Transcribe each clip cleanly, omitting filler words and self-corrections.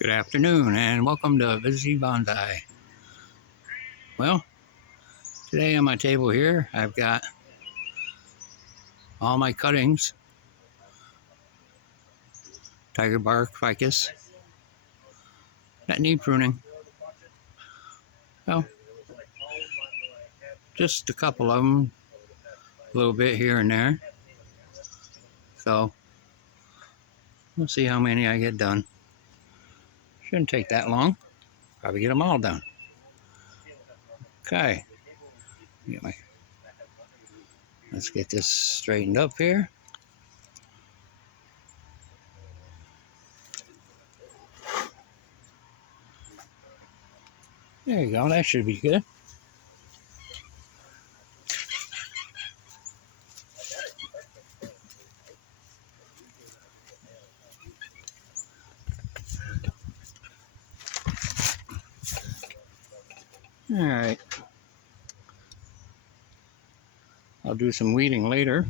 Good afternoon and welcome to Busy Bondi. Well, today on my table here I've got all my cuttings, tiger bark ficus, that need pruning. Well, just a couple of them, a little bit here and there. So we'll see how many I get done. Shouldn't take that long. Probably get them all done. Okay. Let's get this straightened up here. There you go. That should be good. All right. I'll do some weeding later.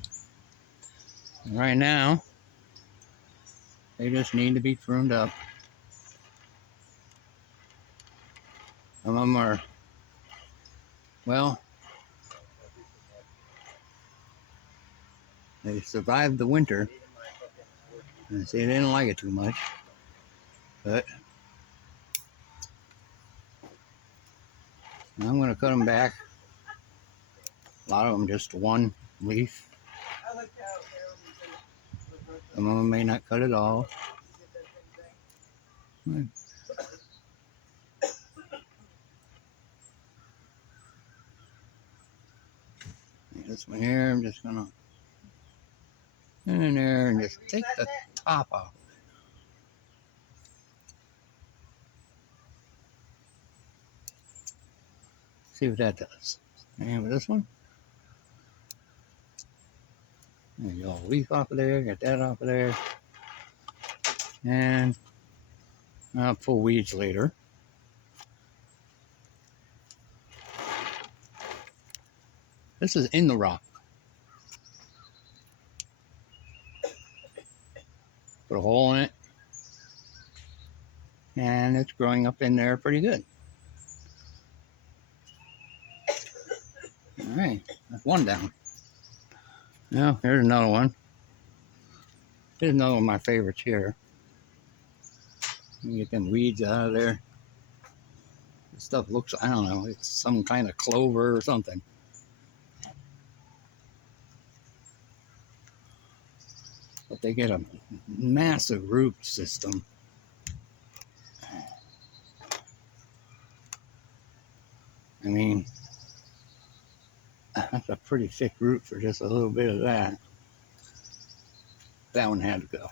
Right now, they just need to be pruned up. Some of them are, well, they survived the winter. And see, they didn't like it too much. But I'm going to cut them back. A lot of them just one leaf. Some of them may not cut at all. This one here, I'm just going to in there and just take the top off. See what that does. And with this one, there you go, a leaf off of there, get that off of there. And I'll pull weeds later. This is in the rock. Put a hole in it. And it's growing up in there pretty good. All right, that's one down. Now, here's another one. Here's another one of my favorites here. You get them weeds out of there. This stuff looks, I don't know, it's some kind of clover or something. But they get a massive root system. I mean, that's a pretty thick root for just a little bit of that. That one had to go.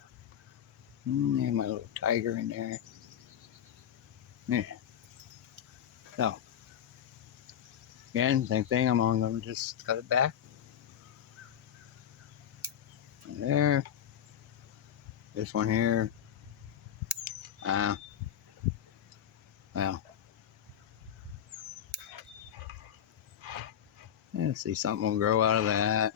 There's my little tiger in there. Yeah. So, again, same thing. I'm going to just cut it back. And there. This one here. Well. Let's see, something will grow out of that.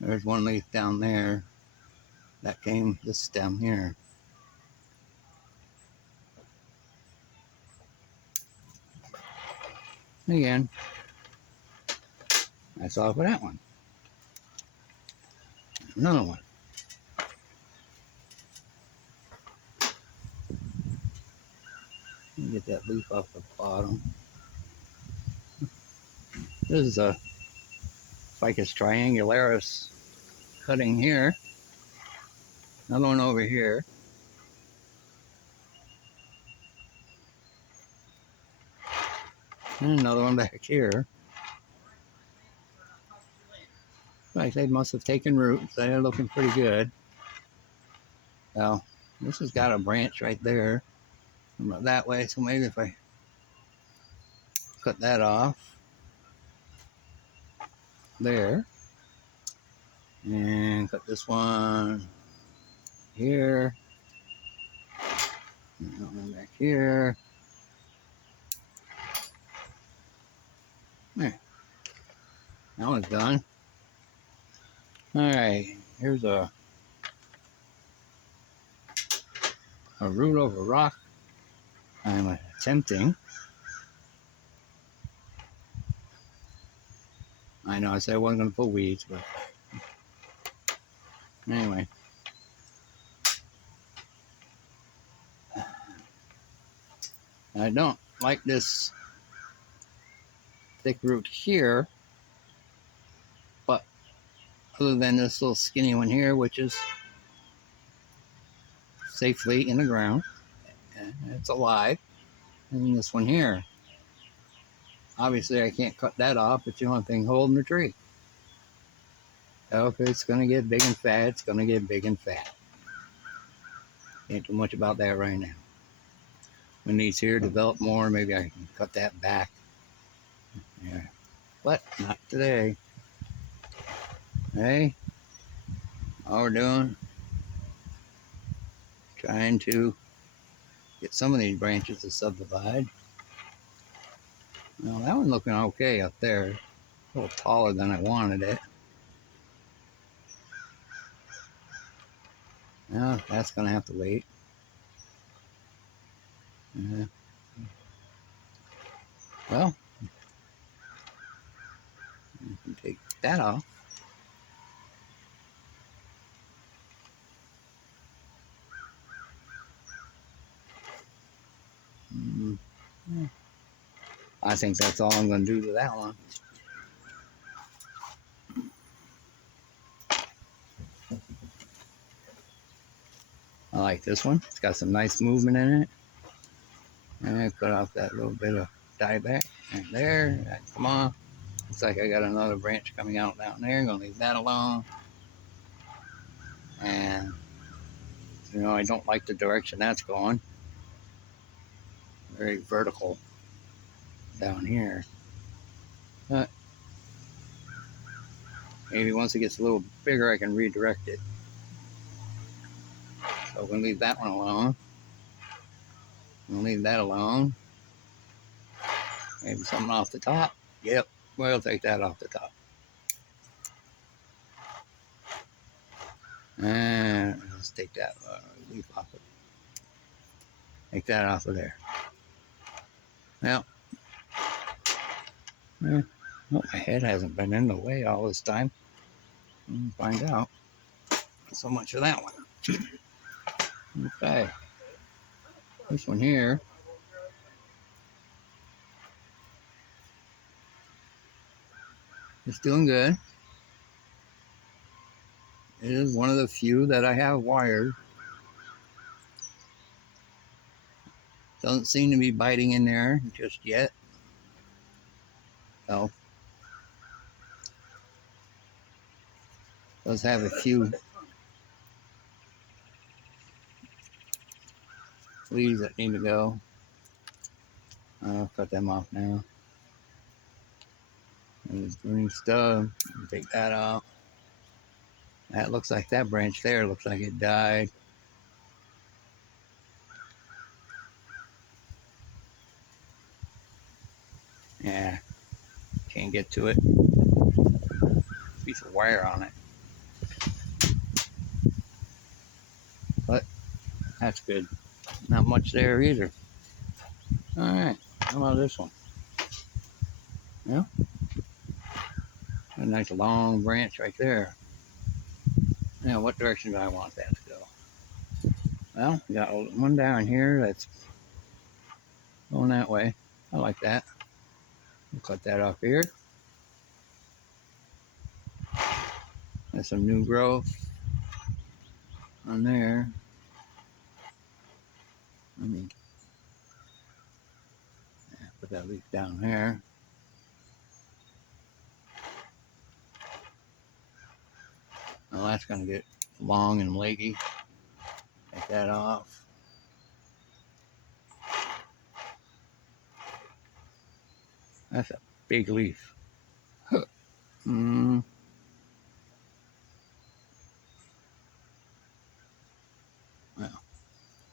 There's one leaf down there. That came this stem here. And again, that's all for that one. Another one. Get that leaf off the bottom. This is a Ficus triangularis cutting here. Another one over here. And another one back here. Like they must have taken root. They're looking pretty good. Well, this has got a branch right there. That way, so maybe if I cut that off there and cut this one here, and that one back here. There, that one's done. All right, here's a a root over rock. I'm attempting. I know I said I wasn't going to put weeds, but anyway. I don't like this thick root here, but other than this little skinny one here, which is safely in the ground, and it's alive, and this one here. Obviously, I can't cut that off, but the only thing holding the tree. So if it's going to get big and fat, it's going to get big and fat. Can't do much about that right now. When these here develop more, maybe I can cut that back. Yeah, but not today. Hey, all we're doing, trying to get some of these branches to subdivide. Well, that one's looking okay up there. A little taller than I wanted it. Now that's going to have to wait. Well, you can take that off. I think that's all I'm going to do to that one. I like this one. It's got some nice movement in it. And I cut off that little bit of dieback right there. Come on. Looks like I got another branch coming out down there. I'm going to leave that alone. And, you know, I don't like the direction that's going. Very vertical down here. But maybe once it gets a little bigger, I can redirect it. So I'm going to leave that one alone. I'm going to leave that alone. Maybe something off the top. Yep, we'll take that off the top. And let's take that leaf off of it. Take that off of there. Well, well, my head hasn't been in the way all this time. We'll find out. So much for that one. Okay. This one here. It's doing good. It is one of the few that I have wired. Doesn't seem to be biting in there just yet. So, does have a few leaves that need to go. I'll cut them off now. There's green stub. Take that off. That looks like that branch there looks like it died. Yeah, can't get to it. Piece of wire on it. But that's good. Not much there either. Alright, how about this one? Yeah, a nice long branch right there. Now, what direction do I want that to go? Well, we got one down here that's going that way. I like that. We'll cut that off here. There's some new growth on there. Let me put that leaf down there. Well, that's going to get long and leggy. Take that off. That's a big leaf. Huh. Well,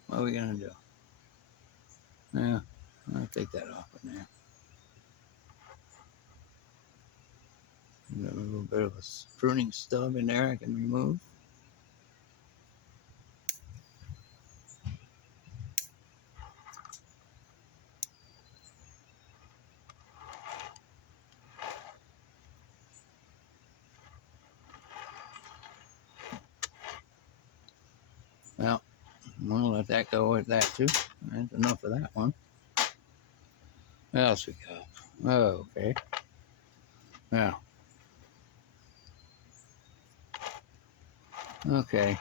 what are we going to do? Yeah, I'll take that off in there. Got a little bit of a pruning stub in there I can remove. I'm gonna let that go with that too. That's enough of that one. What else we got? Oh, okay. Yeah. Okay.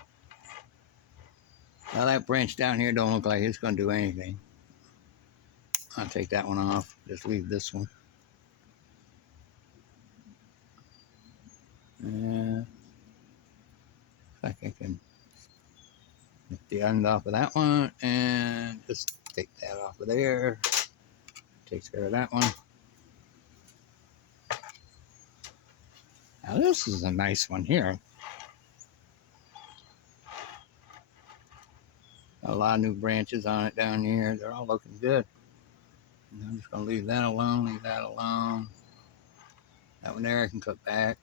Now that branch down here don't look like it's gonna do anything. I'll take that one off. Just leave this one. Yeah. Like I can get the end off of that one and just take that off of there. Takes care of that one. Now this is a nice one here. A lot of new branches on it down here. They're all looking good. And I'm just gonna leave that alone, leave that alone. That one there I can cut back.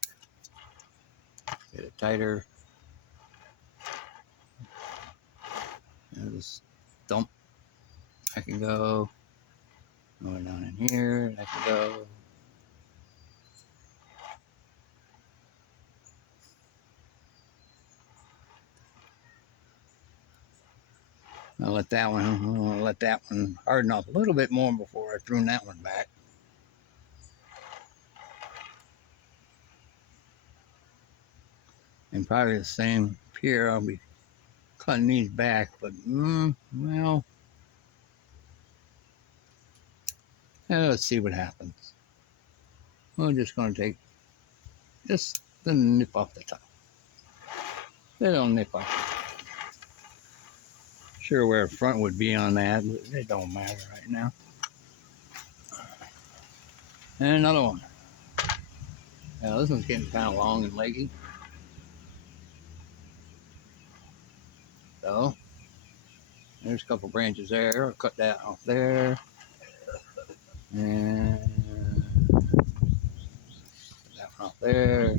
Get it tighter. And this dump. I can go. Going down in here. I can go. I'll let that one harden up a little bit more before I prune that one back. And probably the same here. I'll be cutting these back, but well, let's see what happens. We're just going to take just the nip off the top. Little nip off. Sure where the front would be on that, but it don't matter right now. And another one. Now this one's getting kind of long and leggy. So there's a couple branches there. I'll cut that off there. And that one off there.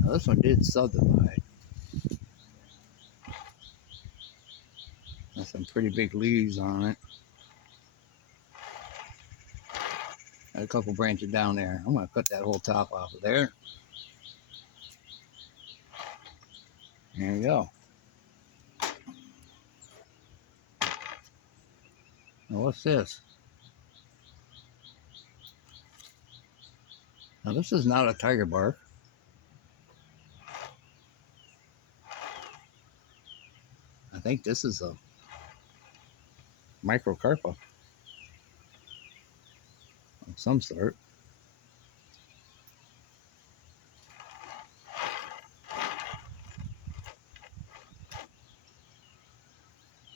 Now this one did subdivide. There's some pretty big leaves on it. Got a couple branches down there. I'm going to cut that whole top off of there. There you go. Now what's this? Now this is not a tiger bark. I think this is a microcarpa of some sort.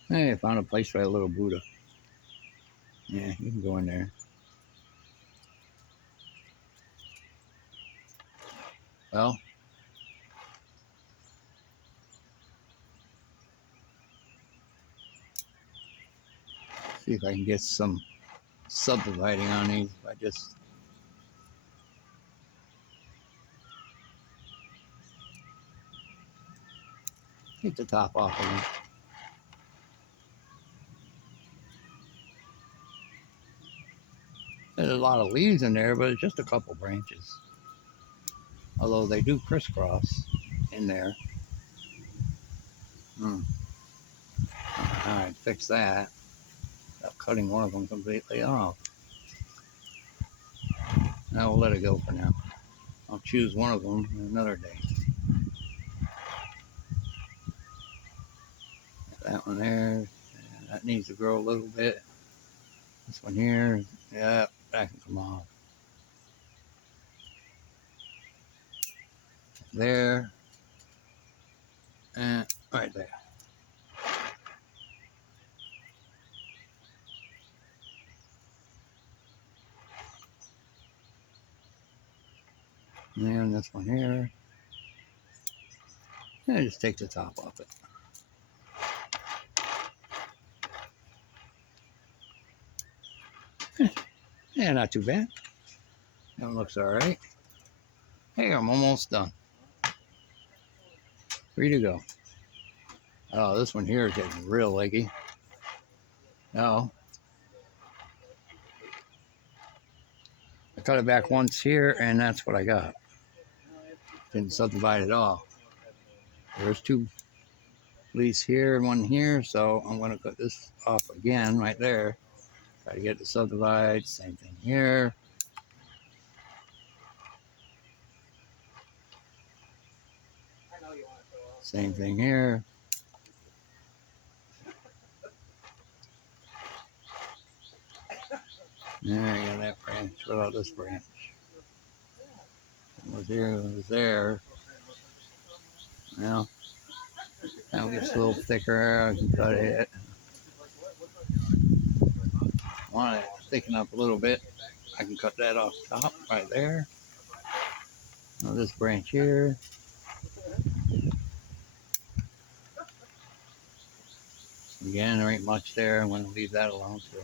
Hey, I found a place for that little Buddha. Yeah, you can go in there. Well, see if I can get some subdividing on these. I just take the top off of them. There's a lot of leaves in there, but it's just a couple branches. Although they do crisscross in there. Alright, fix that. Without cutting one of them completely off. Now we'll let it go for now. I'll choose one of them another day. That one there, that needs to grow a little bit. This one here, yeah, that can come off. There, and right there. And then this one here. And just take the top off it. Yeah, not too bad. That one looks alright. Hey, I'm almost done. Free to go. Oh, this one here is getting real leggy. No. I cut it back once here, and that's what I got. Didn't subdivide at all. There's two leaves here and one here, so I'm going to cut this off again right there. Try to get the subdivide. Same thing here. Same thing here. There you go, that branch. What about this branch? It was here, it was there. Now, now it gets a little thicker. I can cut it. Want it to thicken up a little bit. I can cut that off top right there. Now this branch here. Again, there ain't much there. I'm going to leave that alone. So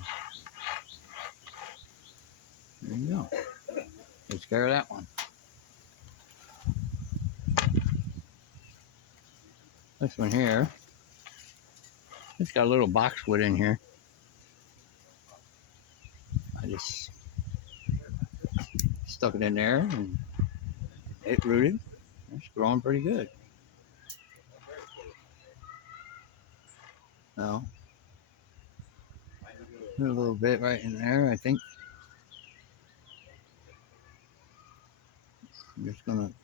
there you go. Takes care of that one. This one here, it's got a little boxwood in here. I just stuck it in there and it rooted. It's growing pretty good. So, a little bit right in there, I think. I'm just going to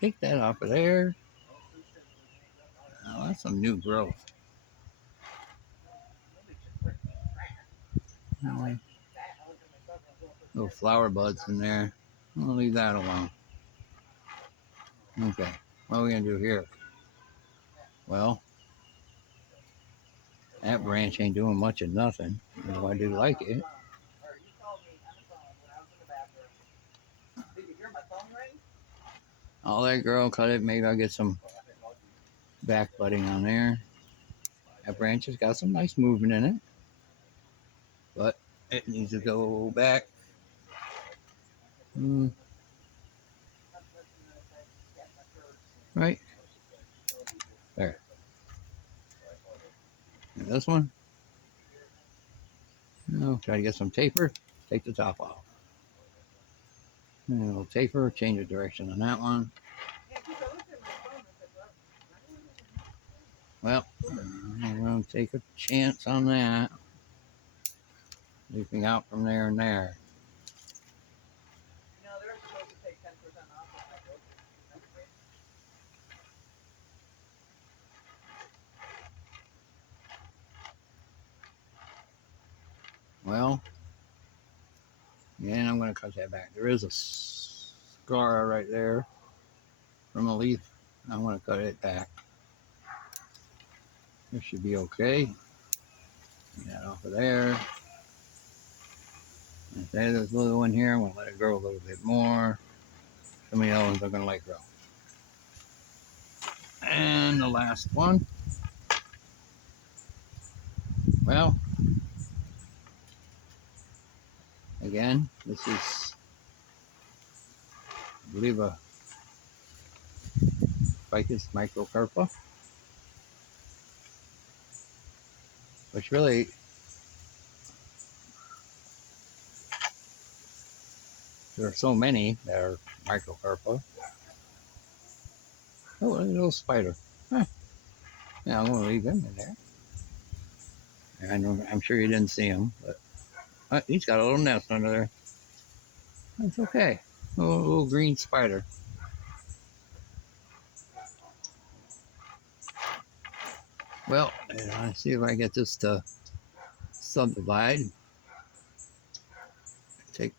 take that off of there. Now, that's some new growth. Little flower buds in there. I'll leave that alone. Okay, what are we going to do here? Well, that branch ain't doing much of nothing. Though I do like it. I'll let girl cut it. Maybe I'll get some back budding on there. That branch has got some nice movement in it. But it needs to go back. Right there. And this one. I'll try to get some taper. Take the top off. And a little taper. Change the direction on that one. Well, I'm going to take a chance on that. Leaping out from there and there. Well, and I'm going to cut that back. There is a scar right there from a leaf. I want to cut it back. This should be okay. Get that off of there. And say this little one here, I'm going to let it grow a little bit more. Some of the other ones are going to let grow. And the last one. Well, again, this is, I believe, a Ficus microcarpa, which really, there are so many that are microcarpa. Oh, a little spider. Huh. Yeah, I'm going to leave him in there. I'm sure you didn't see him, but he's got a little nest under there. That's okay. A little green spider. Well, let's see if I get this to subdivide. Take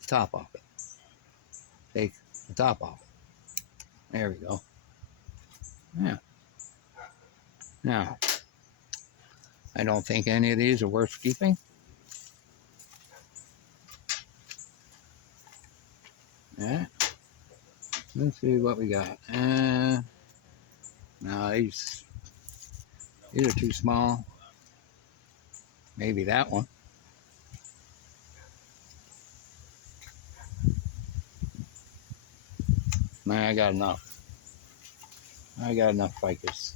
the top off it. Take the top off it. There we go. Yeah. Now, I don't think any of these are worth keeping. Yeah. Let's see what we got. No, these are too small. Maybe that one. Nah, I got enough. I got enough ficus.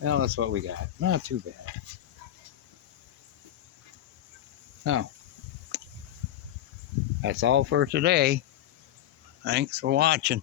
Well, that's what we got. Not too bad. Now, that's all for today. Thanks for watching.